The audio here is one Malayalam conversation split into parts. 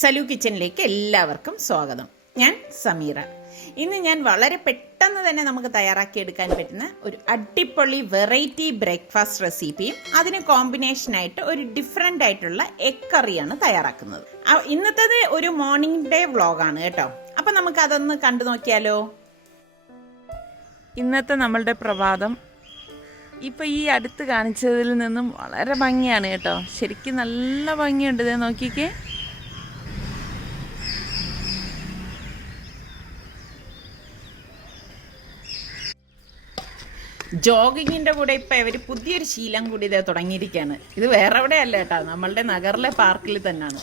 സലു കിച്ചണിലേക്ക് എല്ലാവർക്കും സ്വാഗതം. ഞാൻ സമീറ. ഇന്ന് ഞാൻ വളരെ പെട്ടെന്ന് തന്നെ നമുക്ക് തയ്യാറാക്കിയെടുക്കാൻ പറ്റുന്ന ഒരു അടിപൊളി വെറൈറ്റി ബ്രേക്ക്ഫാസ്റ്റ് റെസിപ്പിയും അതിന് കോമ്പിനേഷനായിട്ട് ഒരു ഡിഫറെൻ്റ് ആയിട്ടുള്ള എഗ് കറിയാണ് തയ്യാറാക്കുന്നത്. ഇന്നത്തേത് ഒരു മോർണിംഗ് ഡേ വ്ളോഗാണ് കേട്ടോ. അപ്പം നമുക്ക് അതൊന്ന് കണ്ടു നോക്കിയാലോ. ഇന്നത്തെ നമ്മളുടെ പ്രഭാതം ഇപ്പം ഈ അടുത്ത് കാണിച്ചതിൽ നിന്നും വളരെ ഭംഗിയാണ് കേട്ടോ. ശരിക്കും നല്ല ഭംഗിയുണ്ട്. ഇതേ നോക്കിക്കേ. ജോഗിങ്ങിൻ്റെ കൂടെ ഇപ്പം ഇവർ പുതിയൊരു ശീലം കൂടി ഇതേ തുടങ്ങിയിരിക്കുകയാണ്. ഇത് വേറെ എവിടെ അല്ല കേട്ടോ, നമ്മളുടെ നഗറിലെ പാർക്കിൽ തന്നെയാണ്.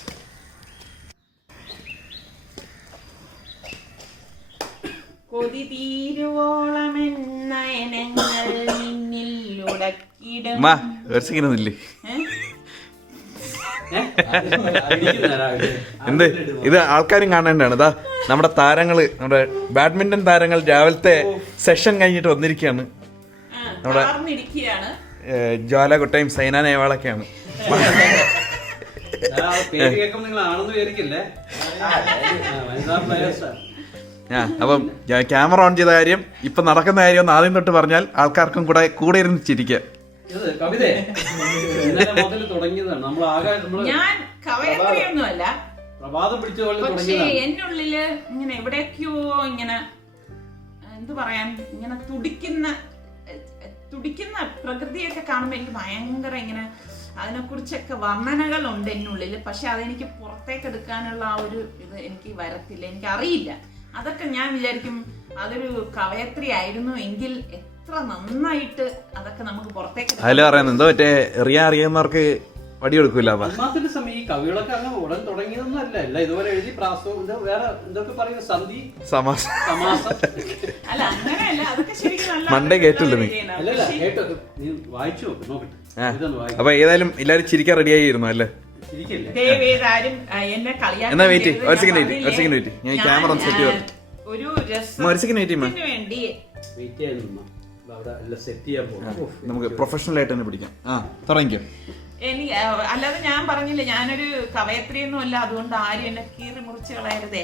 കൊതി തീരുവോളമെന്നയനങ്ങൾ നിന്നിലുടക്കിടും. എന്ത് ഇത് ആൾക്കാരും കാണേണ്ടതാണ്. ഇതാ നമ്മുടെ താരങ്ങള്, നമ്മുടെ ബാഡ്മിന്റൺ താരങ്ങൾ രാവിലത്തെ സെഷൻ കഴിഞ്ഞിട്ട് വന്നിരിക്കുകയാണ്. നമ്മുടെ ജ്വാലകുട്ടയും സൈന നേവാളൊക്കെയാണ്. അപ്പം ക്യാമറ ഓൺ ചെയ്ത കാര്യം, ഇപ്പൊ നടക്കുന്ന കാര്യം ഒന്ന് ആദ്യം തൊട്ട് പറഞ്ഞാൽ ആൾക്കാർക്കും കൂടെ ഇരുന്ന് ചിരിക്കുക. ഞാൻ കവയത്രിയൊന്നുമല്ല, പക്ഷേ എന്റെ ഉള്ളില് ഇങ്ങനെ എവിടെയൊക്കെയോ ഇങ്ങനെ എന്തു പറയാൻ, ഇങ്ങനെ തുടിക്കുന്ന പ്രകൃതിയൊക്കെ കാണുമ്പോൾ എനിക്ക് ഭയങ്കര ഇങ്ങനെ അതിനെക്കുറിച്ചൊക്കെ വർണ്ണനകളുണ്ട് എന്നുള്ളില്. പക്ഷെ അതെനിക്ക് പുറത്തേക്ക് എടുക്കാനുള്ള ആ ഒരു ഇത് എനിക്ക് വരത്തില്ല, എനിക്ക് അറിയില്ല. അതൊക്കെ ഞാൻ വിചാരിക്കും അതൊരു കവയത്രി ആയിരുന്നു എങ്കിൽ എത്ര നന്നായിട്ട് അതൊക്കെ നമുക്ക് പുറത്തേക്ക്. അതിൽ പറയുന്നത് എന്തോ മറ്റേ അറിയാവുന്നവർക്ക് വടി കൊടുക്കൂല. ഈ കവികളൊക്കെ അങ്ങ് ഉടൻ തുടങ്ങിയതൊന്നും അല്ല. ഇതുപോലെ എഴുതി പ്രാസവും വേറെ എന്തൊക്കെ പറയുന്ന സന്ധി സമാസം അല്ല, അങ്ങനെയല്ല. അതൊക്കെ ശരിക്കും മണ്ടേ കേട്ടില്ല നീ വായിച്ചു നോക്കട്ടെ. അപ്പൊ ഏതായാലും എല്ലാരും ചിരിക്കാൻ റെഡി ആയിരുന്നു അല്ലേ? എന്നാ വെയിറ്റ് ഒരു സെക്കൻഡ് വെയിറ്റ്, ഞാൻ ക്യാമറ സെറ്റ് ചെയ്യാം. ഒരു സെക്കൻഡ് വെയിറ്റ് നമുക്ക് പ്രൊഫഷണൽ ആയിട്ട് തന്നെ പിടിക്കാം. തുടങ്ങിക്കോ. എനിക്ക് അല്ലാതെ ഞാൻ പറഞ്ഞില്ലേ, ഞാനൊരു കവയത്രി ഒന്നും അല്ല. അതുകൊണ്ട് ആരും എന്നെ കീറി മുറിച്ച് കളയരുതേ.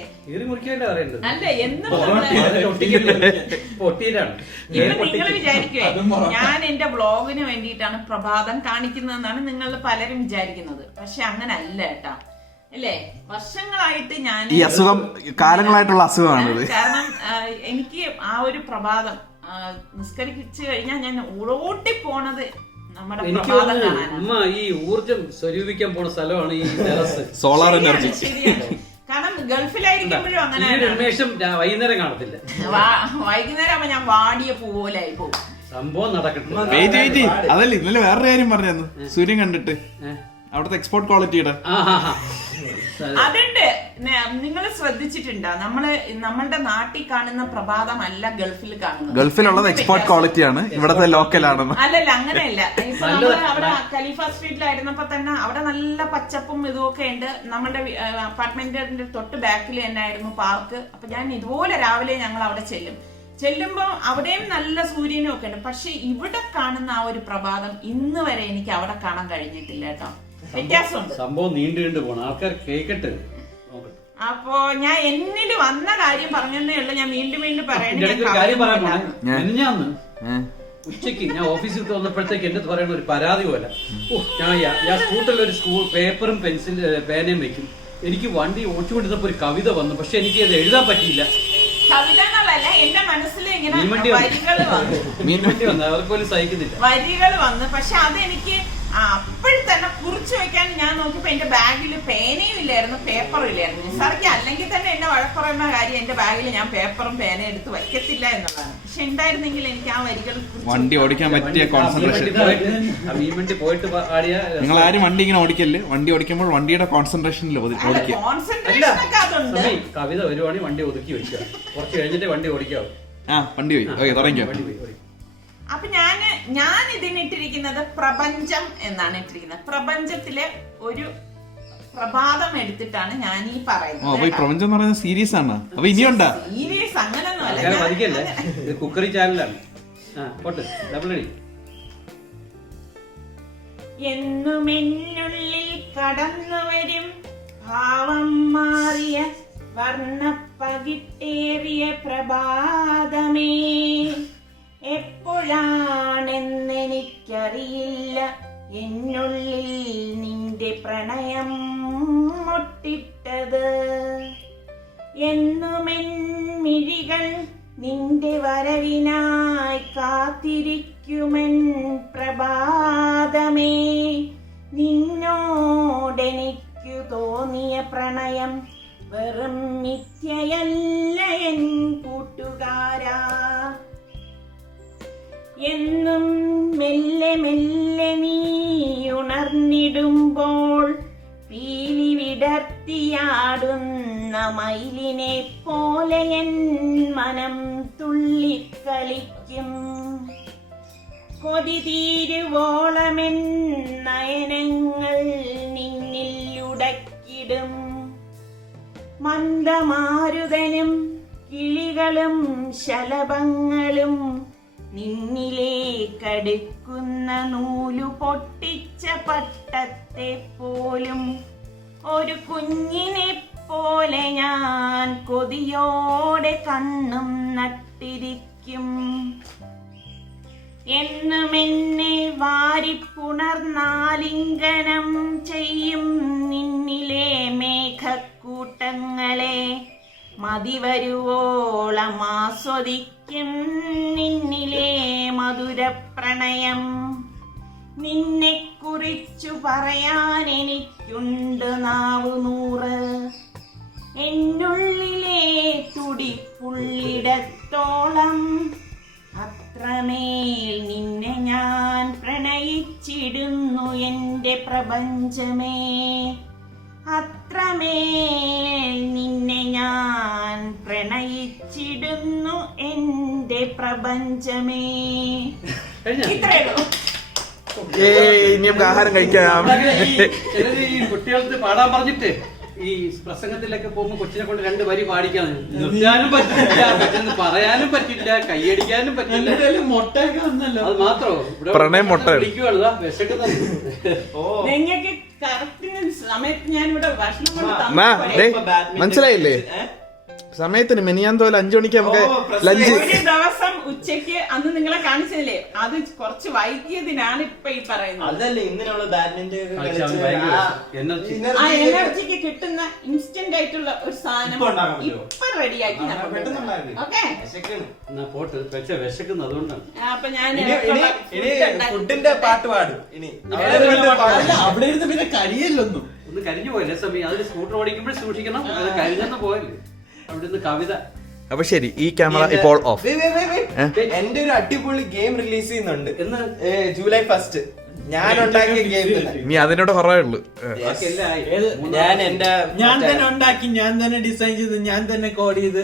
അല്ല, എന്നും ഇപ്പൊ നിങ്ങൾ വിചാരിക്കുവേ ഞാൻ എന്റെ വ്ളോഗിന് വേണ്ടിയിട്ടാണ് പ്രഭാതം കാണിക്കുന്നതെന്നാണ് നിങ്ങൾ പലരും വിചാരിക്കുന്നത്. പക്ഷെ അങ്ങനെ അല്ല കേട്ടാ, അല്ലേ? വർഷങ്ങളായിട്ട് ഞാൻ ഈ അസുഖം കാലങ്ങളായിട്ടുള്ള അസുഖമാണ്. കാരണം എനിക്ക് ആ ഒരു പ്രഭാതം നിസ്കരിച്ചു കഴിഞ്ഞാൽ ഞാൻ ഓടി പോണത് ഈ ഊർജം സ്വരൂപിക്കാൻ പോണ സ്ഥലമാണ് ഈ സോളാർ എനർജി. കാരണം ഗൾഫിലായിരിക്കുമ്പോഴും അങ്ങനെ വൈകുന്നേരം കാണത്തില്ല. വൈകുന്നേരം ആവുമ്പോ ഞാൻ വാടിയ പൂവലായി പോകും. സംഭവം നടക്കട്ടെ. അതല്ലേ ഇന്നലെ വേറൊരു കാര്യം പറഞ്ഞു, സൂര്യൻ കണ്ടിട്ട് അവിടുത്തെ എക്സ്പോർട്ട് ക്വാളിറ്റിയുടെ അതുണ്ട്. നിങ്ങൾ ശ്രദ്ധിച്ചിട്ടുണ്ടോ, നമ്മളുടെ നാട്ടിൽ കാണുന്ന പ്രഭാതമല്ല ഗൾഫിൽ കാണുന്നത്. ഗൾഫിലുള്ളത് എക്സ്പോർട്ട് ക്വാളിറ്റിയാണ്, ഇവിടത്തെ ലോക്കലാണെന്ന്. അല്ലല്ല, അങ്ങനെയല്ല. ഇപ്പൊ നമ്മള് അവിടെ ഖലീഫ സ്ട്രീറ്റിലായിരുന്നപ്പോ തന്നെ അവിടെ നല്ല പച്ചപ്പും ഇതുമൊക്കെ ഉണ്ട്. നമ്മുടെ അപ്പാർട്ട്മെന്റിന്റെ തൊട്ട് ബാക്കിൽ തന്നെ ആയിരുന്നു പാർക്ക്. അപ്പൊ ഞാൻ ഇതുപോലെ രാവിലെ ഞങ്ങൾ അവിടെ ചെല്ലുമ്പോ അവിടെയും നല്ല സൂര്യനും ഒക്കെ ഉണ്ട്. പക്ഷെ ഇവിടെ കാണുന്ന ആ ഒരു പ്രഭാതം ഇന്ന് വരെ എനിക്ക് അവിടെ കാണാൻ കഴിഞ്ഞിട്ടില്ല കേട്ടോ. വ്യത്യാസമുണ്ട്. സംഭവം നീണ്ടു പോണം, ആൾക്കാർ കേക്കട്ടെ. അപ്പോ ഞാൻ എന്നില് വന്ന കാര്യം പറഞ്ഞതേ ഉള്ളൂ. ഞാൻ വീണ്ടും പറയണ ഉച്ചക്ക് ഞാൻ ഓഫീസിൽ വന്നപ്പോഴത്തേക്ക് എന്റെ പറയുന്ന ഒരു പരാതി പോലെ, ഞാൻ സ്കൂട്ടറിൽ ഒരു പേപ്പറും പേനയും വെക്കും. എനിക്ക് വണ്ടി ഓടിച്ചുകൊണ്ടിരുന്നപ്പോ ഒരു കവിത വന്നു, പക്ഷെ എനിക്ക് അത് എഴുതാൻ പറ്റിയില്ല. കവിത എന്നുള്ളതല്ല, എന്റെ മനസ്സിൽ ഇങ്ങനെ മീൻവണ്ടി വന്നു, അവർക്ക് പോലും സഹിക്കുന്നില്ല. വരികൾ വന്നു. പക്ഷെ അതെനിക്ക് അപ്പോഴും തന്നെ കുറിച്ച് വെക്കാൻ ഞാൻ നോക്കിയപ്പോ എന്റെ ബാഗിൽ പേനയും ഇല്ലായിരുന്നു, പേപ്പറും ഇല്ലായിരുന്നു. നിസാർക്ക് അല്ലെങ്കിൽ തന്നെ എന്നെ വഴക്കുറയുന്ന കാര്യം എന്റെ ബാഗിൽ ഞാൻ പേപ്പറും പേനയും എടുത്ത് വയ്ക്കത്തില്ല എന്നുള്ളതാണ്. പക്ഷെ ഉണ്ടായിരുന്നെങ്കിൽ എനിക്ക് ആ വരികൾ വണ്ടി ഓടിക്കാൻ പറ്റിയ കോൺസെൻട്രേഷൻ. മീൻവണ്ടി പോയിട്ട് പാടിയ നിങ്ങൾ ആരും വണ്ടി ഇങ്ങനെ ഓടിക്കല്ലേ, വണ്ടി ഓടിക്കുമ്പോൾ വണ്ടിയുടെ കോൺസെൻട്രേഷനിൽ കവിത വരുവാണെങ്കിൽ വണ്ടി ഒതുക്കി വെക്കുക, കുറച്ച് കഴിഞ്ഞിട്ട് വണ്ടി ഓടിക്കാവും. വണ്ടി പോയി തുടങ്ങിയോ. അപ്പൊ ഞാൻ ഇതിനിട്ടിരിക്കുന്നത് പ്രപഞ്ചം എന്നാണ് ഇട്ടിരിക്കുന്നത്. പ്രപഞ്ചത്തിലെ ഒരു പ്രഭാതം എടുത്തിട്ടാണ് ഞാൻ ഈ പറയുന്നത്. പ്രപഞ്ചം എന്ന് പറയുന്നത് സീരീസ് ആണ്. അപ്പൊ ഇനിയുണ്ടാ സീരീസ് അങ്ങനൊന്നുമല്ല, കുക്കറി ചാനലാണ്. എന്നുമെന്നുള്ളിൽ കടന്നു വരും ഭാവം വർണ്ണപ്പകിട്ടേറിയ പ്രഭാതമേ, എപ്പോഴാണെന്നെനിക്കറിയില്ല എന്നുള്ളിൽ നിന്റെ പ്രണയം മുട്ടിട്ടത്. എന്നുമെൻ മിഴികൾ നിന്റെ വരവിനായി കാത്തിരിക്കുമെൻ പ്രഭാതമേ, നിന്നോടെനിക്കു തോന്നിയ പ്രണയം വെറും മിഥ്യയല്ല എൻ കൂട്ടുകാരാ. എന്നും മെല്ലെ മെല്ലെ നീ ഉണർന്നിടുമ്പോൾ പീലി വിടർത്തിയാടുന്ന മയിലിനെ പോലെ എൻ മനം തുള്ളിക്കളിക്കും. കൊതി തീരുവോളമെൻ നയനങ്ങൾ നിന്നിൽ ഉടക്കിടും. മന്ദമാരുതനും കിളികളും ശലഭങ്ങളും നിന്നിലേക്കടുക്കുന്ന നൂലു പൊട്ടിച്ച പട്ടത്തെ പോലും ഒരു കുഞ്ഞിനെ പോലെ ഞാൻ കൊതിയോടെ കണ്ണും നട്ടിരിക്കും. എന്നും എന്നെ വാരിപ്പുണർന്നാലിംഗനം ചെയ്യും നിന്നിലെ മേഘക്കൂട്ടങ്ങളെ, മതിവരുവോളം ആസ്വദിക്കും നിന്നിലെ മധുരപ്രണയം. നിന്നെ കുറിച്ചു പറയാൻ എനിക്കുണ്ട് നാവു നൂറ്, എന്നുള്ളിലെ തുടിപ്പുള്ളിടത്തോളം അത്രമേൽ നിന്നെ ഞാൻ പ്രണയിച്ചിടുന്നു എൻ്റെ പ്രപഞ്ചമേ. അത്രമേൽ നിന്നെ ഞാൻ പ്രണയിച്ചിടുന്നു എൻ്റെ പ്രപഞ്ചമേ. ഇത്രയുള്ളൂ. ഇനി നമുക്ക് ആഹാരം കഴിക്കാം. ഈ കുട്ടികൾക്ക് പാടാൻ പറഞ്ഞിട്ട് ഈ പ്രസംഗത്തിലൊക്കെ പോകുമ്പോ കൊച്ചിനെ കൊണ്ട് 2 വരി പാടിക്കാൻ നിർത്താനും പറ്റില്ല, പെട്ടെന്ന് പറയാനും പറ്റില്ല, കൈയടിക്കാനും പറ്റില്ല. മുട്ടയൊക്കെ വന്നല്ലോ. അത് മാത്രോ പ്രണയം മുട്ട വിശക്കുന്നത്. നിങ്ങൾക്ക് കറക്റ്റിന് സമയത്ത് ഞാൻ ഇവിടെ ഭക്ഷണം കൊണ്ട് മനസ്സിലായില്ലേ? സമയത്തിന് മെനിയാന്തോലെ 5 മണിക്ക് നമുക്ക് ലഞ്ച്. ഒരു ദിവസം ഉച്ചയ്ക്ക് അന്ന് നിങ്ങളെ കാണിച്ചതില്ലേ, അത് കുറച്ച് വൈകിയതിനാണ് ഇപ്പൊ ഈ പറയുന്നത്. അതല്ലേ ഇന്ന് നമ്മള് ബാഡ്മിന്റൺ ആ എനർജിക്ക് കിട്ടുന്ന ഇൻസ്റ്റന്റ് ആയിട്ടുള്ള ഒരു സാധനം ഇപ്പൊ റെഡിയാക്കി. ഓക്കെ, വിശക്കുന്നു, അതുകൊണ്ടാണ്. അപ്പൊ ഞാൻ ഫുഡിന്റെ പാട്ട് പാടും. ഇനി അവിടെ ഇരുന്ന് പിന്നെ കരിയല്ലൊന്നും ഒന്ന് കരിഞ്ഞു പോയല്ലേ സമയം. അതിൽ സ്കൂട്ടർ ഓടിക്കുമ്പോൾ സൂക്ഷിക്കണം, അത് കരിഞ്ഞെന്ന് പോയല്ലേ. അവിടുന്ന് കവിത. അപ്പൊ ശരി, ഈ ക്യാമറ ഇപ്പോൾ ഓഫ്. എന്റെ ഒരു അടിപൊളി ഗെയിം റിലീസ് ചെയ്യുന്നുണ്ട് ജൂലൈ 1. ഞാൻ ഉണ്ടാക്കിയ ഗെയിം. നീ അതിനോട് കുറവേ ഉള്ളു. ഞാൻ തന്നെ ഉണ്ടാക്കി, ഞാൻ തന്നെ ഡിസൈൻ ചെയ്ത്, ഞാൻ തന്നെ കോഡ് ചെയ്ത്.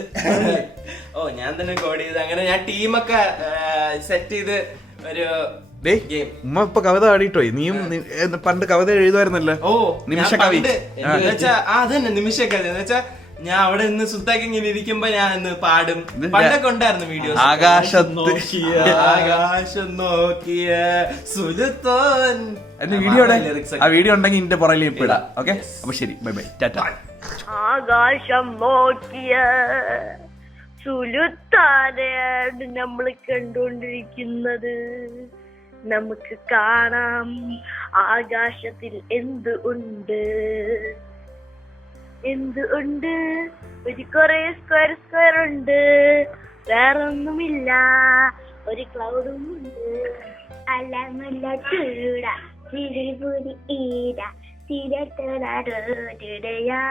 ഞാൻ തന്നെ കോഡ് ചെയ്ത്. അങ്ങനെ ഞാൻ ടീമൊക്കെ സെറ്റ് ചെയ്ത് ഒരു ഉമ്മ ഇപ്പൊ കവിത പാടിയിട്ടോ? നീയും പണ്ട് കവിത എഴുതുമായിരുന്നല്ലോ. നിമിഷ കവി. അതന്നെ നിമിഷ കവി എന്ന് വെച്ചാ ഞാൻ അവിടെ നിന്ന് സുത്താക്കി ഇങ്ങനെ ഇരിക്കുമ്പോ ഞാൻ ഇന്ന് പാടും. പണ്ടൊക്കെ ഉണ്ടായിരുന്നു വീഡിയോസ്. ആകാശം നോക്കിയ സുലുത്തോൻ. ആ വീഡിയോ ഉണ്ടെങ്കിൽ എന്റെ പുറകിൽ ഇപ്പൊ ഇടാം. ഓക്കെ, അപ്പൊ ശരി, ബൈ ബൈ, ടാറ്റ. ആകാശം നോക്കിയ സുലുത്താനാണ് നമ്മൾ കണ്ടുകൊണ്ടിരിക്കുന്നത്. നമുക്ക് കാണാം ആകാശത്തിൽ എന്ത് ഉണ്ട്. ഒരു കുറെ സ്ക്വയർ ഉണ്ട്, വേറൊന്നുമില്ല. ഒരു ക്ലൗഡും ഉണ്ട്. അല്ലമല്ല ചൂട തിരുപുരി ഈര തിരട്ടടയാ.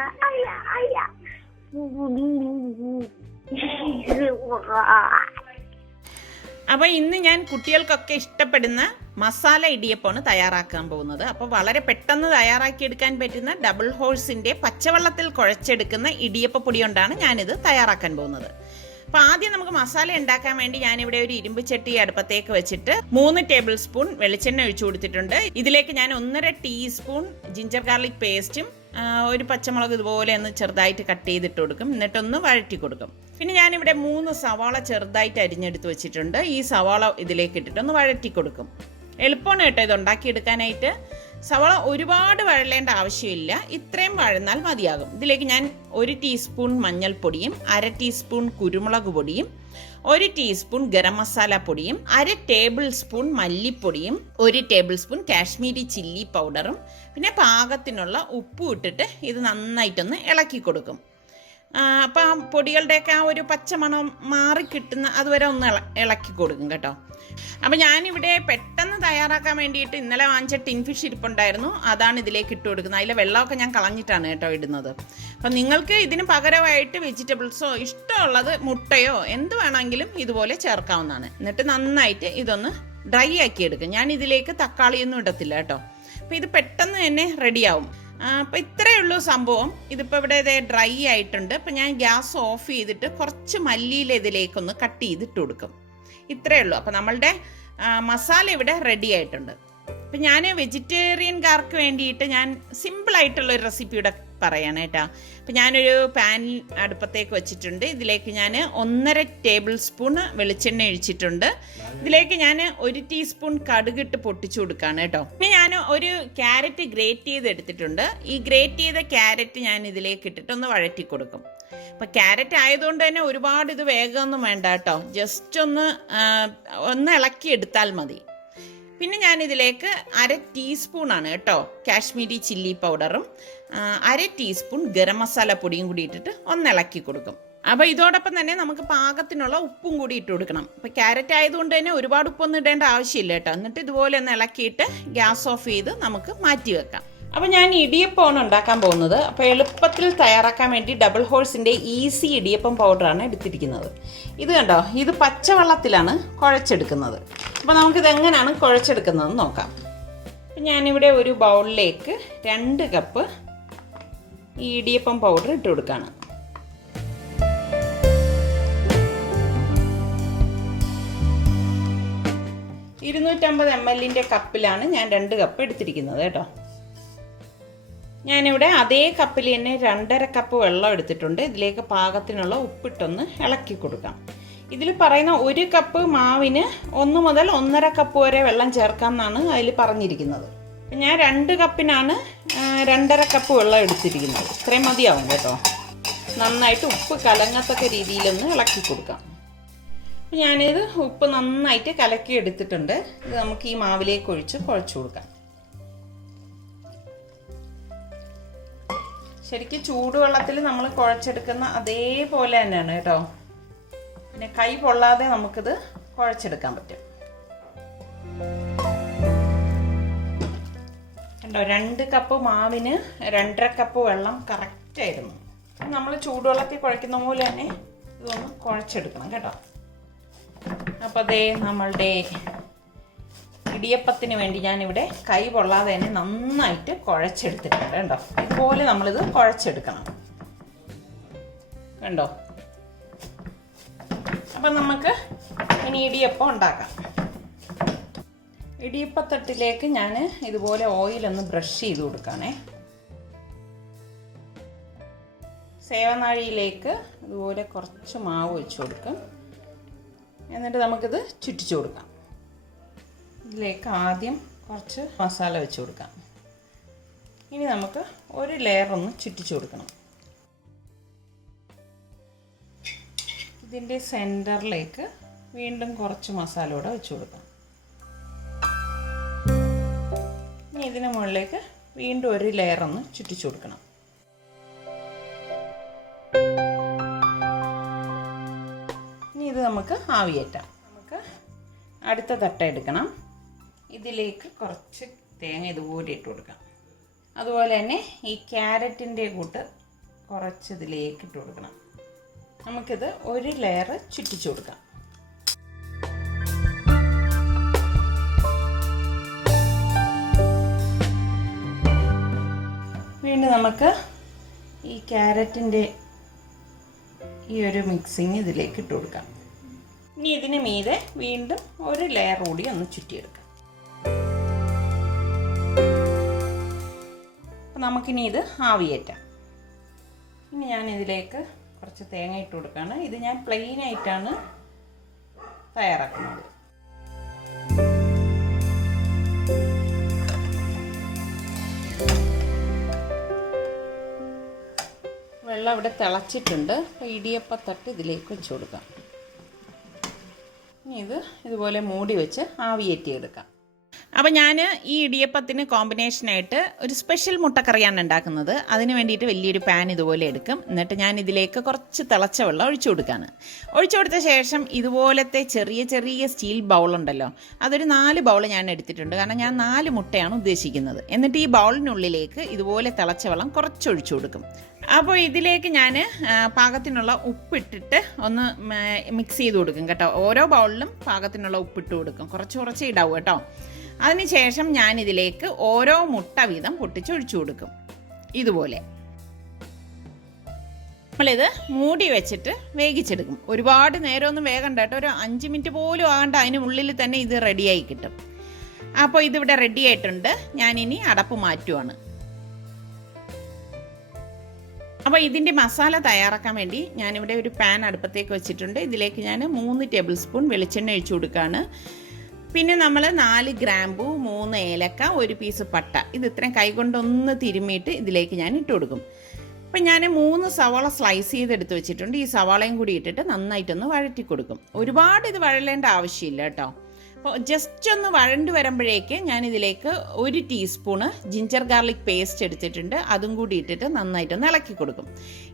അപ്പോൾ ഇന്ന് ഞാൻ കുട്ടികൾക്കൊക്കെ ഇഷ്ടപ്പെടുന്ന മസാല ഇടിയപ്പമാണ് തയ്യാറാക്കാൻ പോകുന്നത്. അപ്പോൾ വളരെ പെട്ടെന്ന് തയ്യാറാക്കിയെടുക്കാൻ പറ്റുന്ന ഡബിൾ ഹോഴ്സിൻ്റെ പച്ചവെള്ളത്തിൽ കുഴച്ചെടുക്കുന്ന ഇടിയപ്പ പൊടി കൊണ്ടാണ് ഞാനിത് തയ്യാറാക്കാൻ പോകുന്നത്. അപ്പോൾ ആദ്യം നമുക്ക് മസാല ഉണ്ടാക്കാൻ വേണ്ടി ഞാനിവിടെ ഒരു ഇരുമ്പ് ചട്ടി അടുപ്പത്തേക്ക് വെച്ചിട്ട് 3 ടേബിൾ സ്പൂൺ വെളിച്ചെണ്ണ ഒഴിച്ചു കൊടുത്തിട്ടുണ്ട്. ഇതിലേക്ക് ഞാൻ 1.5 ടീസ്പൂൺ ജിഞ്ചർ ഗാർലിക് പേസ്റ്റും ഒരു പച്ചമുളക് ഇതുപോലെ ഒന്ന് ചെറുതായിട്ട് കട്ട് ചെയ്തിട്ട് കൊടുക്കും. എന്നിട്ടൊന്ന് വഴറ്റി കൊടുക്കും. പിന്നെ ഞാനിവിടെ 3 സവാള ചെറുതായിട്ട് അരിഞ്ഞെടുത്ത് വെച്ചിട്ടുണ്ട്. ഈ സവാള ഇതിലേക്ക് ഇട്ടിട്ടൊന്ന് വഴറ്റി കൊടുക്കും. എളുപ്പമാണ് കേട്ടോ ഇത് ഉണ്ടാക്കിയെടുക്കാനായിട്ട്. സവാള ഒരുപാട് വഴലേണ്ട ആവശ്യമില്ല, ഇത്രയും വഴന്നാൽ മതിയാകും. ഇതിലേക്ക് ഞാൻ 1 ടീസ്പൂൺ മഞ്ഞൾപ്പൊടിയും 1/2 ടീസ്പൂൺ കുരുമുളക് പൊടിയും 1 ടീസ്പൂൺ ഗരം മസാല പൊടിയും 1/2 ടേബിൾ സ്പൂൺ മല്ലിപ്പൊടിയും 1 ടേബിൾ സ്പൂൺ കാശ്മീരി ചില്ലി പൗഡറും പിന്നെ പാകത്തിനുള്ള ഉപ്പും ഇട്ടിട്ട് ഇത് നന്നായിട്ടൊന്ന് ഇളക്കി കൊടുക്കും. അപ്പം ആ പൊടികളുടെയൊക്കെ ആ ഒരു പച്ചമണം മാറിക്കിട്ടുന്ന അതുവരെ ഒന്ന് ഇളക്കി കൊടുക്കും കേട്ടോ. അപ്പം ഞാനിവിടെ പെട്ടെന്ന് തയ്യാറാക്കാൻ വേണ്ടിയിട്ട് ഇന്നലെ വാങ്ങിച്ച ടിൻ ഫിഷ് ഇരിപ്പുണ്ടായിരുന്നു, അതാണ് ഇതിലേക്ക് ഇട്ട് കൊടുക്കുന്നത്. അതിലെ വെള്ളമൊക്കെ ഞാൻ കളഞ്ഞിട്ടാണ് കേട്ടോ ഇടുന്നത്. അപ്പം നിങ്ങൾക്ക് ഇതിന് പകരമായിട്ട് വെജിറ്റബിൾസോ ഇഷ്ടമുള്ളത് മുട്ടയോ എന്ത് വേണമെങ്കിലും ഇതുപോലെ ചേർക്കാവുന്നതാണ്. എന്നിട്ട് നന്നായിട്ട് ഇതൊന്ന് ഡ്രൈ ആക്കി എടുക്കും. ഞാൻ ഇതിലേക്ക് തക്കാളിയൊന്നും ഇടത്തില്ല കേട്ടോ. അപ്പം ഇത് പെട്ടെന്ന് തന്നെ റെഡിയാവും. അപ്പം ഇത്രയേ ഉള്ളൂ സംഭവം. ഇതിപ്പോൾ ഇവിടെ ഇതേ ഡ്രൈ ആയിട്ടുണ്ട്. അപ്പം ഞാൻ ഗ്യാസ് ഓഫ് ചെയ്തിട്ട് കുറച്ച് മല്ലിയില ഇതിലേക്കൊന്ന് കട്ട് ചെയ്തിട്ട് കൊടുക്കും. ഇത്രയേ ഉള്ളൂ. അപ്പം നമ്മളുടെ മസാല ഇവിടെ റെഡി ആയിട്ടുണ്ട്. അപ്പം ഞാൻ വെജിറ്റേറിയൻകാർക്ക് വേണ്ടിയിട്ട് ഞാൻ സിമ്പിളായിട്ടുള്ളൊരു റെസിപ്പി ഇവിടെ പറയാണ് കേട്ടോ. അപ്പം ഞാനൊരു പാൻ അടുപ്പത്തേക്ക് വെച്ചിട്ടുണ്ട്. ഇതിലേക്ക് ഞാൻ 1.5 ടേബിൾ സ്പൂൺ വെളിച്ചെണ്ണ ഒഴിച്ചിട്ടുണ്ട്. ഇതിലേക്ക് ഞാൻ 1 ടീസ്പൂൺ കടുകിട്ട് പൊട്ടിച്ചു കൊടുക്കുകയാണ് കേട്ടോ. പിന്നെ ഞാൻ ഒരു ക്യാരറ്റ് ഗ്രേറ്റ് ചെയ്ത് എടുത്തിട്ടുണ്ട്. ഈ ഗ്രേറ്റ് ചെയ്ത ക്യാരറ്റ് ഞാൻ ഇതിലേക്ക് ഇട്ടിട്ട് ഒന്ന് വഴറ്റി കൊടുക്കും. അപ്പം ക്യാരറ്റ് ആയതുകൊണ്ട് തന്നെ ഒരുപാട് ഇത് വേഗമൊന്നും വേണ്ട കേട്ടോ, ജസ്റ്റ് ഒന്ന് ഇളക്കി എടുത്താൽ മതി. പിന്നെ ഞാനിതിലേക്ക് 1/2 ടീസ്പൂണാണ് കേട്ടോ കാശ്മീരി ചില്ലി പൗഡറും 1/2 ടീസ്പൂൺ ഗരം മസാല പൊടിയും കൂടി ഇട്ടിട്ട് ഒന്ന് ഇളക്കി കൊടുക്കും. അപ്പോൾ ഇതോടൊപ്പം തന്നെ നമുക്ക് പാകത്തിനുള്ള ഉപ്പും കൂടി ഇട്ട് കൊടുക്കണം. അപ്പോൾ ക്യാരറ്റ് ആയതുകൊണ്ട് തന്നെ ഒരുപാട് ഉപ്പൊന്നും ഇടേണ്ട ആവശ്യമില്ല കേട്ടോ. എന്നിട്ട് ഇതുപോലെ ഒന്ന് ഇളക്കിയിട്ട് ഗ്യാസ് ഓഫ് ചെയ്ത് നമുക്ക് മാറ്റി വെക്കാം. അപ്പോൾ ഞാൻ ഇടിയപ്പമാണ് ഉണ്ടാക്കാൻ പോകുന്നത്. അപ്പോൾ എളുപ്പത്തിൽ തയ്യാറാക്കാൻ വേണ്ടി ഡബിൾ ഹോഴ്സിൻ്റെ ഈസി ഇടിയപ്പം പൗഡറാണ് എടുത്തിരിക്കുന്നത്. ഇത് കണ്ടോ, ഇത് പച്ചവെള്ളത്തിലാണ് കുഴച്ചെടുക്കുന്നത്. അപ്പോൾ നമുക്കിത് എങ്ങനെയാണ് കുഴച്ചെടുക്കുന്നതെന്ന് നോക്കാം. അപ്പം ഞാനിവിടെ ഒരു ബൗളിലേക്ക് 2 കപ്പ് ഈ ഇടിയപ്പം പൗഡർ ഇട്ട് കൊടുക്കുകയാണ്. $250 ml കപ്പിലാണ് ഞാൻ 2 കപ്പ് എടുത്തിരിക്കുന്നത് കേട്ടോ. ഞാനിവിടെ അതേ കപ്പിൽ തന്നെ 2.5 കപ്പ് വെള്ളം എടുത്തിട്ടുണ്ട്. ഇതിലേക്ക് പാകത്തിനുള്ള ഉപ്പിട്ടൊന്ന് ഇളക്കി കൊടുക്കാം. ഇതിൽ പറയുന്ന 1 കപ്പ് മാവിന് 1 മുതൽ 1.5 കപ്പ് വരെ വെള്ളം ചേർക്കാം എന്നാണ് അതിൽ പറഞ്ഞിരിക്കുന്നത്. ഞാൻ 2 കപ്പിനാണ് 2.5 കപ്പ് വെള്ളം എടുത്തിരിക്കുന്നത്. ഇത്രയും മതിയാവും കേട്ടോ. നന്നായിട്ട് ഉപ്പ് കലങ്ങത്തക്ക രീതിയിലൊന്ന് ഇളക്കി കൊടുക്കാം. ഞാനിത് ഉപ്പ് നന്നായിട്ട് കലക്കി എടുത്തിട്ടുണ്ട്. ഇത് നമുക്ക് ഈ മാവിലേക്ക് ഒഴിച്ച് കുഴച്ച് കൊടുക്കാം. ശരിക്കും ചൂടുവെള്ളത്തിൽ നമ്മൾ കുഴച്ചെടുക്കുന്ന അതേപോലെ തന്നെയാണ് കേട്ടോ. പിന്നെ കൈ പൊള്ളാതെ നമുക്കിത് കുഴച്ചെടുക്കാൻ പറ്റും. കണ്ടോ, 2 കപ്പ് മാവിന് 2.5 കപ്പ് വെള്ളം കറക്റ്റായിരുന്നു. നമ്മൾ ചൂടുവെള്ളത്തിൽ കുഴക്കുന്ന പോലെ തന്നെ ഇതൊന്ന് കുഴച്ചെടുക്കണം കേട്ടോ. അപ്പോൾ അതേ നമ്മളുടെ ഇടിയപ്പത്തിന് വേണ്ടി ഞാനിവിടെ കൈ പൊള്ളാതെ തന്നെ നന്നായിട്ട് കുഴച്ചെടുത്തിട്ടുണ്ട് കേട്ടോ. ഇതുപോലെ നമ്മളിത് കുഴച്ചെടുക്കണം കണ്ടോ. അപ്പം നമുക്ക് ഇനി ഇടിയപ്പം ഉണ്ടാക്കാം. ഇടിയപ്പത്തട്ടിലേക്ക് ഞാൻ ഇതുപോലെ ഓയിലൊന്ന് ബ്രഷ് ചെയ്ത് കൊടുക്കുകയാണേ. സേവനാഴിയിലേക്ക് ഇതുപോലെ കുറച്ച് മാവ് വെച്ച് കൊടുക്കും. എന്നിട്ട് നമുക്കിത് ചുറ്റിച്ചു കൊടുക്കാം. ഇതിലേക്ക് ആദ്യം കുറച്ച് മസാല വെച്ച് കൊടുക്കാം. ഇനി നമുക്ക് ഒരു ലെയർ ഒന്ന് ചുറ്റിച്ചു കൊടുക്കണം. ഇതിൻ്റെ സെൻറ്ററിലേക്ക് വീണ്ടും കുറച്ച് മസാല കൂടെ വെച്ച് കൊടുക്കാം. ഇനി ഇതിന് മുകളിലേക്ക് വീണ്ടും ഒരു ലെയർ ഒന്ന് ചുറ്റിച്ചു കൊടുക്കണം. ഇനി ഇത് നമുക്ക് ആവിയേറ്റാം. നമുക്ക് അടുത്ത തട്ട എടുക്കണം. ഇതിലേക്ക് കുറച്ച് തേങ്ങ ഇതുപോലെ ഇട്ട് കൊടുക്കാം. അതുപോലെ തന്നെ ഈ ക്യാരറ്റിൻ്റെ കൂട്ട് കുറച്ച് ഇതിലേക്ക് ഇട്ട് കൊടുക്കണം. നമുക്കിത് ഒരു ലെയർ ചുറ്റിച്ചു കൊടുക്കാം. വീണ്ടും നമുക്ക് ഈ ക്യാരറ്റിൻ്റെ ഈ ഒരു മിക്സിങ് ഇതിലേക്ക് ഇട്ട് കൊടുക്കാം. ഇനി ഇതിന് മീതെ വീണ്ടും ഒരു ലെയർ കൂടി ഒന്ന് ചുറ്റിയെടുക്കാം. അപ്പം നമുക്കിനി ഇത് ആവിയേറ്റാം. ഇനി ഞാൻ ഇതിലേക്ക് കുറച്ച് തേങ്ങ ഇട്ട് കൊടുക്കുകയാണ്. ഇത് ഞാൻ പ്ലെയിൻ ആയിട്ടാണ് തയ്യാറാക്കുന്നത്. വെള്ളം ഇവിടെ തിളച്ചിട്ടുണ്ട്. അപ്പോൾ ഇടിയപ്പത്തട്ട് ഇതിലേക്ക് വെച്ച് കൊടുക്കാം. ഇനി ഇതുപോലെ മൂടി വെച്ച് ആവിയേറ്റിയെടുക്കാം. അപ്പോൾ ഞാൻ ഈ ഇടിയപ്പത്തിന് കോമ്പിനേഷനായിട്ട് ഒരു സ്പെഷ്യൽ മുട്ടക്കറിയാണ് ഉണ്ടാക്കുന്നത്. അതിന് വേണ്ടിയിട്ട് വലിയൊരു പാൻ ഇതുപോലെ എടുക്കും. എന്നിട്ട് ഞാൻ ഇതിലേക്ക് കുറച്ച് തിളച്ച വെള്ളം ഒഴിച്ചു കൊടുക്കുകയാണ്. ഒഴിച്ചു കൊടുത്ത ശേഷം ഇതുപോലത്തെ ചെറിയ ചെറിയ സ്റ്റീൽ ബൗളുണ്ടല്ലോ, അതൊരു 4 ബൗൾ ഞാൻ എടുത്തിട്ടുണ്ട്. കാരണം ഞാൻ 4 മുട്ടയാണ് ഉദ്ദേശിക്കുന്നത്. എന്നിട്ട് ഈ ബൗളിനുള്ളിലേക്ക് ഇതുപോലെ തിളച്ച വെള്ളം കുറച്ച് ഒഴിച്ചു കൊടുക്കും. അപ്പോൾ ഇതിലേക്ക് ഞാൻ പാകത്തിനുള്ള ഉപ്പിട്ടിട്ട് ഒന്ന് മിക്സ് ചെയ്ത് കൊടുക്കും കേട്ടോ. ഓരോ ബൗളിലും പാകത്തിനുള്ള ഉപ്പിട്ട് കൊടുക്കും. കുറച്ച് ഇടാവും കേട്ടോ. അതിനുശേഷം ഞാനിതിലേക്ക് ഓരോ മുട്ട വീതം പൊട്ടിച്ചൊഴിച്ചു കൊടുക്കും. ഇതുപോലെ നമ്മളിത് മൂടി വെച്ചിട്ട് വേവിച്ചെടുക്കും. ഒരുപാട് നേരമൊന്നും വേഗണ്ട കേട്ടോ. ഒരു 5 മിനിറ്റ് പോലും ആകണ്ട, അതിനുള്ളിൽ തന്നെ ഇത് റെഡിയായി കിട്ടും. അപ്പോൾ ഇതിവിടെ റെഡി ആയിട്ടുണ്ട്. ഞാനിനി അടപ്പ് മാറ്റുവാണ്. അപ്പോൾ ഇതിൻ്റെ മസാല തയ്യാറാക്കാൻ വേണ്ടി ഞാനിവിടെ ഒരു പാൻ അടുപ്പത്തേക്ക് വെച്ചിട്ടുണ്ട്. ഇതിലേക്ക് ഞാൻ 3 ടേബിൾ സ്പൂൺ വെളിച്ചെണ്ണ ഒഴിച്ചു കൊടുക്കുകയാണ്. പിന്നെ നമ്മൾ 4 ഗ്രാമ്പൂ, 3 ഏലക്ക, 1 പീസ് പട്ട, ഇത് ഇത്രയും കൈകൊണ്ടൊന്ന് തിരുമ്മിയിട്ട് ഇതിലേക്ക് ഞാൻ ഇട്ട് കൊടുക്കും. അപ്പം ഞാൻ 3 സവാള സ്ലൈസ് ചെയ്തെടുത്ത് വെച്ചിട്ടുണ്ട്. ഈ സവാളയും കൂടി ഇട്ടിട്ട് നന്നായിട്ടൊന്ന് വഴറ്റി കൊടുക്കും. ഒരുപാട് ഇത് വഴലേണ്ട ആവശ്യമില്ല കേട്ടോ. അപ്പോൾ ജസ്റ്റ് ഒന്ന് വഴണ്ട് വരുമ്പോഴേക്ക് ഞാനിതിലേക്ക് 1 ടീസ്പൂണ് ജിഞ്ചർ ഗാർലിക് പേസ്റ്റ് എടുത്തിട്ടുണ്ട്. അതും കൂടി ഇട്ടിട്ട് നന്നായിട്ടൊന്ന് ഇളക്കി കൊടുക്കും.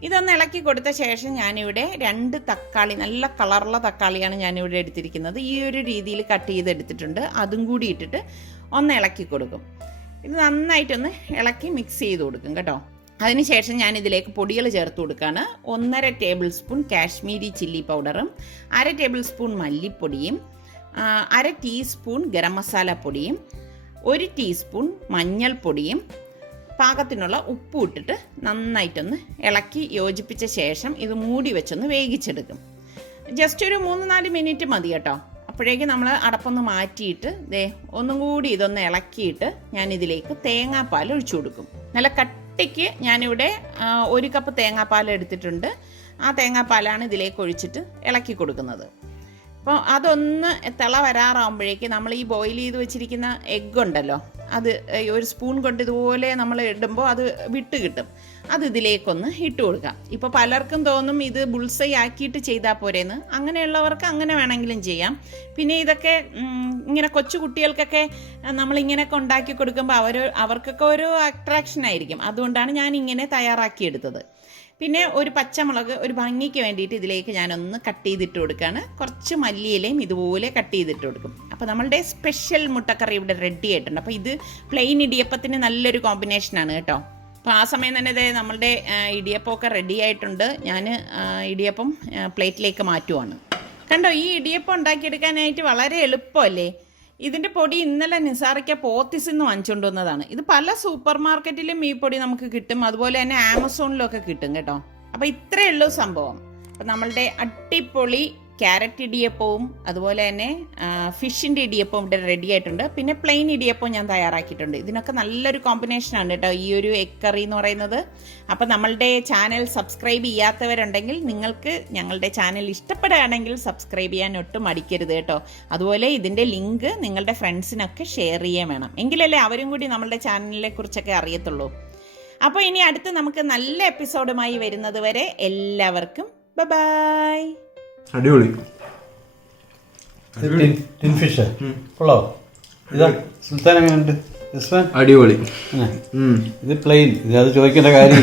ഇതൊന്ന് ഇളക്കി കൊടുത്ത ശേഷം ഞാനിവിടെ 2 തക്കാളി, നല്ല കളറുള്ള തക്കാളിയാണ് ഞാനിവിടെ എടുത്തിരിക്കുന്നത്. ഈ ഒരു രീതിയിൽ കട്ട് ചെയ്തെടുത്തിട്ടുണ്ട്. അതും കൂടി ഇട്ടിട്ട് ഒന്ന് ഇളക്കി കൊടുക്കും. ഇത് നന്നായിട്ടൊന്ന് ഇളക്കി മിക്സ് ചെയ്ത് കൊടുക്കും കേട്ടോ. അതിനുശേഷം ഞാൻ ഇതിലേക്ക് പൊടികൾ ചേർത്ത് കൊടുക്കുകയാണ്. 1.5 ടേബിൾ സ്പൂൺ കാശ്മീരി ചില്ലി പൗഡറും 1/2 ടേബിൾ സ്പൂൺ മല്ലിപ്പൊടിയും 1/2 ടീസ്പൂൺ ഗരം മസാല പൊടിയും 1 ടീസ്പൂൺ മഞ്ഞൾപ്പൊടിയും പാകത്തിനുള്ള ഉപ്പും ഇട്ടിട്ട് നന്നായിട്ടൊന്ന് ഇളക്കി യോജിപ്പിച്ച ശേഷം ഇത് മൂടി വെച്ചൊന്ന് വേവിച്ചെടുക്കും. ജസ്റ്റ് ഒരു 3-4 മിനിറ്റ് മതി കേട്ടോ. അപ്പോഴേക്കും നമ്മൾ അടപ്പൊന്ന് മാറ്റിയിട്ട് ഒന്നും കൂടി ഇതൊന്ന് ഇളക്കിയിട്ട് ഞാനിതിലേക്ക് തേങ്ങാപ്പാൽ ഒഴിച്ചു കൊടുക്കും. നല്ല കട്ടിക്ക് ഞാനിവിടെ 1 കപ്പ് തേങ്ങാപ്പാൽ എടുത്തിട്ടുണ്ട്. ആ തേങ്ങാപ്പാലാണ് ഇതിലേക്ക് ഒഴിച്ചിട്ട് ഇളക്കി കൊടുക്കുന്നത്. അപ്പോൾ അതൊന്ന് തിള വരാറാകുമ്പോഴേക്ക് നമ്മൾ ഈ ബോയിൽ ചെയ്ത് വെച്ചിരിക്കുന്ന എഗ്ഗ് ഉണ്ടല്ലോ, അത് ഒരു സ്പൂൺ കൊണ്ട് ഇതുപോലെ നമ്മൾ ഇടുമ്പോൾ അത് വിട്ട് കിട്ടും. അത് ഇതിലേക്കൊന്ന് ഇട്ട് കൊടുക്കാം. ഇപ്പോൾ പലർക്കും തോന്നും ഇത് ബുൾസൈ ആക്കിയിട്ട് ചെയ്താൽ പോരേന്ന്. അങ്ങനെയുള്ളവർക്ക് അങ്ങനെ വേണമെങ്കിലും ചെയ്യാം. പിന്നെ ഇതൊക്കെ ഇങ്ങനെ കൊച്ചു കുട്ടികൾക്കൊക്കെ നമ്മളിങ്ങനെയൊക്കെ ഉണ്ടാക്കി കൊടുക്കുമ്പോൾ അവർക്കൊക്കെ ഒരു അട്രാക്ഷൻ ആയിരിക്കും. അതുകൊണ്ടാണ് ഞാൻ ഇങ്ങനെ തയ്യാറാക്കിയെടുത്തത്. പിന്നെ ഒരു പച്ചമുളക് ഒരു ഭംഗിക്ക് വേണ്ടിയിട്ട് ഇതിലേക്ക് ഞാനൊന്ന് കട്ട് ചെയ്തിട്ട് കൊടുക്കുകയാണ്. കുറച്ച് മല്ലിയിലയും ഇതുപോലെ കട്ട് ചെയ്തിട്ട് കൊടുക്കും. അപ്പോൾ നമ്മളുടെ സ്പെഷ്യൽ മുട്ടക്കറി ഇവിടെ റെഡി ആയിട്ടുണ്ട്. അപ്പോൾ ഇത് പ്ലെയിൻ ഇടിയപ്പത്തിന് നല്ലൊരു കോമ്പിനേഷനാണ് കേട്ടോ. അപ്പോൾ ആ സമയം തന്നെ നമ്മളുടെ ഇടിയപ്പമൊക്കെ റെഡി ആയിട്ടുണ്ട്. ഞാൻ ഇടിയപ്പം പ്ലേറ്റിലേക്ക് മാറ്റുവാണ്. കണ്ടോ, ഈ ഇടിയപ്പം ഉണ്ടാക്കിയെടുക്കാനായിട്ട് വളരെ എളുപ്പമല്ലേ. ഇതിൻ്റെ പൊടി ഇന്നലെ നിസാറിക്ക പോത്തിസിൽ നിന്ന് വാങ്ങിച്ചുകൊണ്ട് വന്നതാണ്. ഇത് പല സൂപ്പർ മാർക്കറ്റിലും ഈ പൊടി നമുക്ക് കിട്ടും. അതുപോലെ തന്നെ ആമസോണിലൊക്കെ കിട്ടും കേട്ടോ. അപ്പോൾ ഇത്രയേ ഉള്ളൂ സംഭവം. അപ്പം നമ്മളുടെ അടിപൊളി ക്യാരറ്റ് ഇടിയപ്പവും അതുപോലെ തന്നെ ഫിഷിൻ്റെ ഇടിയപ്പവും ഇവിടെ റെഡി ആയിട്ടുണ്ട്. പിന്നെ പ്ലെയിൻ ഇടിയപ്പവും ഞാൻ തയ്യാറാക്കിയിട്ടുണ്ട്. ഇതിനൊക്കെ നല്ലൊരു കോമ്പിനേഷനാണ് കേട്ടോ ഈ ഒരു എഗ് കറി എന്ന് പറയുന്നത്. അപ്പം നമ്മളുടെ ചാനൽ സബ്സ്ക്രൈബ് ചെയ്യാത്തവരുണ്ടെങ്കിൽ നിങ്ങൾക്ക് ഞങ്ങളുടെ ചാനൽ ഇഷ്ടപ്പെടുകയാണെങ്കിൽ സബ്സ്ക്രൈബ് ചെയ്യാൻ ഒട്ടും മടിക്കരുത് കേട്ടോ. അതുപോലെ ഇതിൻ്റെ ലിങ്ക് നിങ്ങളുടെ ഫ്രണ്ട്സിനൊക്കെ ഷെയർ ചെയ്യാൻ വേണം. എങ്കിലല്ലേ അവരും കൂടി നമ്മളുടെ ചാനലിനെ കുറിച്ചൊക്കെ അറിയത്തുള്ളൂ. അപ്പോൾ ഇനി അടുത്ത് നമുക്ക് നല്ല എപ്പിസോഡുമായി വരുന്നത് വരെ എല്ലാവർക്കും ബൈ. അടിപൊളി ടിൻ ഫിഷ് കൊള്ളാവോ? ഇതാ സുൽത്താൻ എങ്ങനെയുണ്ട്? അടിപൊളി. ഇത് പ്ലെയിൻ, ഇത് ചോദിക്കേണ്ട കാര്യം.